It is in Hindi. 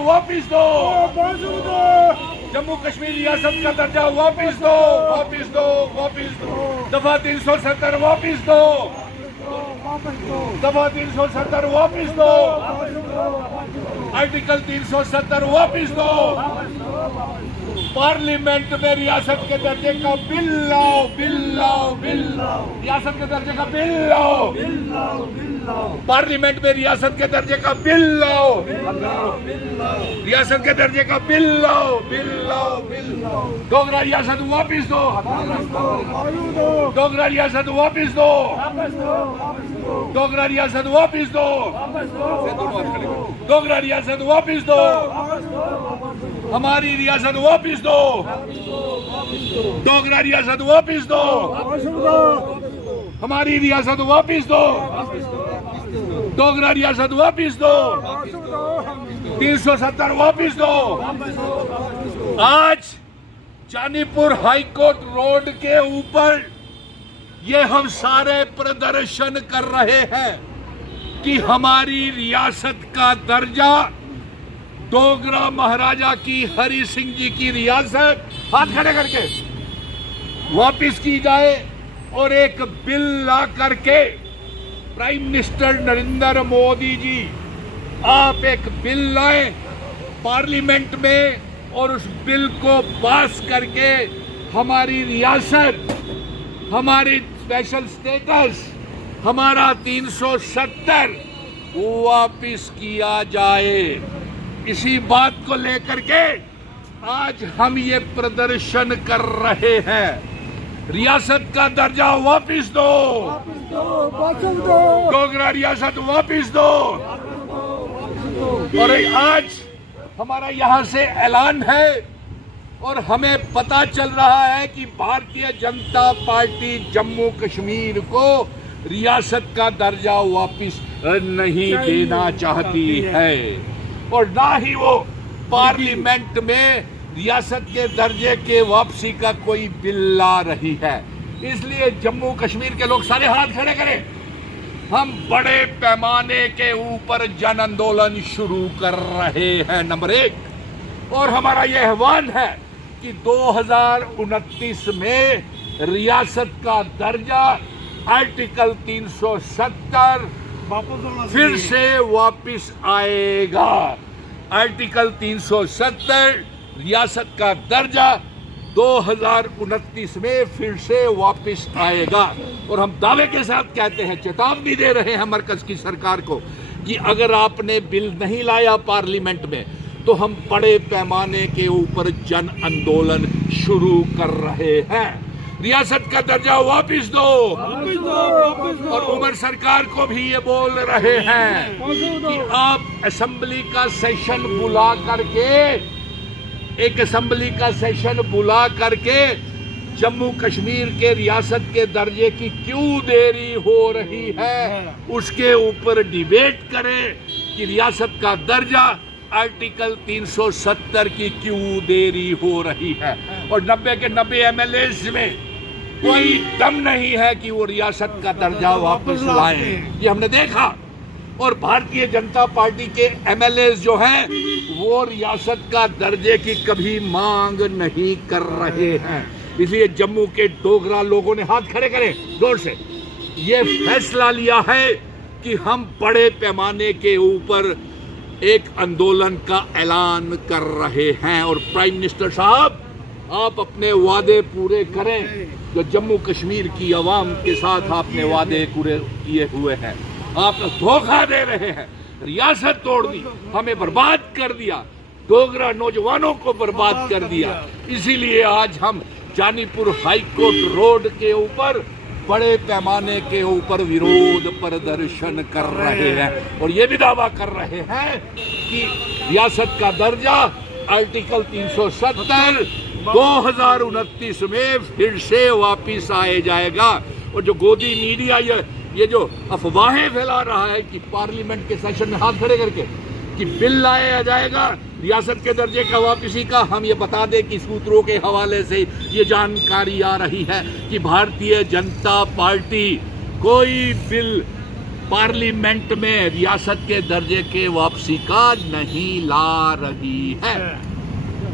वापिस दो, जम्मू कश्मीर रियासत का दर्जा वापिस दो, वापिस दो, वापिस दो। दफा 370 वापिस दो, दफा 370 वापिस दो, आर्टिकल 370 वापिस दो। पार्लियामेंट में रियासत के दर्जे का बिल लाओ, बिल लाओ, बिल लाओ, रियासत के दर्जे का बिल लाओ, बिल लाओ, बिल लाओ। पार्लियामेंट में रियासत के दर्जे का बिल लाओ, रियासत के दर्जे का बिल लाओ, बिल लाओ, बिल लाओ। डोगरा रियासत वापिस दो, डोगरा रियासत वापिस दो, डोगरा रियासत वापिस दो, डोगरा रियासत वापिस दो, हमारी रियासत वापिस दो, डोगरा रियासत वापिस दो, हमारी रियासत वापिस दो, डोगरा रियासत वापिस दो, 370 वापिस दो। आज जानीपुर हाईकोर्ट रोड के ऊपर ये हम सारे प्रदर्शन कर रहे हैं कि हमारी रियासत का दर्जा डोगरा महाराजा की हरि सिंह जी की रियासत हाथ खड़े करके वापिस की जाए और एक बिल ला करके प्राइम मिनिस्टर नरेंद्र मोदी जी आप एक बिल लाएं पार्लियामेंट में और उस बिल को पास करके हमारी रियासत, हमारी स्पेशल स्टेटस, हमारा 370 वापिस किया जाए। इसी बात को लेकर के आज हम ये प्रदर्शन कर रहे हैं। रियासत का दर्जा वापिस दो, डोगरा रियासत वापिस दो। और आज हमारा यहाँ से ऐलान है और हमें पता चल रहा है कि भारतीय जनता पार्टी जम्मू कश्मीर को रियासत का दर्जा वापिस नहीं देना चाहती है और ना ही वो पार्लियामेंट में रियासत के दर्जे के वापसी का कोई बिल ला रही है। इसलिए जम्मू कश्मीर के लोग सारे हाथ खड़े करें। हम बड़े पैमाने के ऊपर जन आंदोलन शुरू कर रहे हैं, नंबर 1। और हमारा यह आह्वान है कि 2029 में रियासत का दर्जा आर्टिकल 370 फिर से वापिस आएगा। आर्टिकल 370 रियासत का दर्जा 2029 में फिर से वापिस आएगा। और हम दावे के साथ कहते हैं, चेतावनी दे रहे हैं मरकज की सरकार को कि अगर आपने बिल नहीं लाया पार्लियामेंट में तो हम बड़े पैमाने के ऊपर जन आंदोलन शुरू कर रहे हैं। रियासत का दर्जा वापिस दो, और उमर सरकार को भी ये बोल रहे हैं कि आप असेंबली का सेशन बुला करके, एक असेंबली का सेशन बुला करके जम्मू कश्मीर के रियासत के दर्जे की क्यों देरी हो रही है उसके ऊपर डिबेट करें कि रियासत का दर्जा आर्टिकल 370 की क्यों देरी हो रही है। और 90 के 90 एमएलए में कोई दम नहीं है कि वो रियासत का दर्जा वापस लाएं। ये हमने देखा। और भारतीय जनता पार्टी के एमएलए जो हैं वो रियासत का दर्जे की कभी मांग नहीं कर रहे हैं। इसलिए जम्मू के डोगरा लोगों ने हाथ खड़े करें जोर से, ये फैसला लिया है कि हम बड़े पैमाने के ऊपर एक आंदोलन का ऐलान कर रहे हैं। और प्राइम मिनिस्टर साहब, आप अपने वादे पूरे करें जो जम्मू कश्मीर की आवाम के साथ आपने वादे पूरे किए हुए हैं। आप धोखा दे रहे हैं, रियासत तोड़ दी, हमें बर्बाद कर दिया, डोगरा नौजवानों को बर्बाद कर दिया। इसीलिए आज हम जानीपुर हाईकोर्ट रोड के ऊपर बड़े पैमाने के ऊपर विरोध प्रदर्शन कर रहे हैं और ये भी दावा कर रहे हैं कि रियासत का दर्जा आर्टिकल 370 2029 में फिर से वापिस आए जाएगा। और जो गोदी मीडिया ये जो अफवाहें फैला रहा है कि पार्लियामेंट के सेशन में हाथ खड़े करके कि बिल लाया जाएगा रियासत के दर्जे का वापसी का, हम ये बता दें कि सूत्रों के हवाले से ये जानकारी आ रही है कि भारतीय जनता पार्टी कोई बिल पार्लियामेंट में रियासत के दर्जे के वापसी का नहीं ला रही है।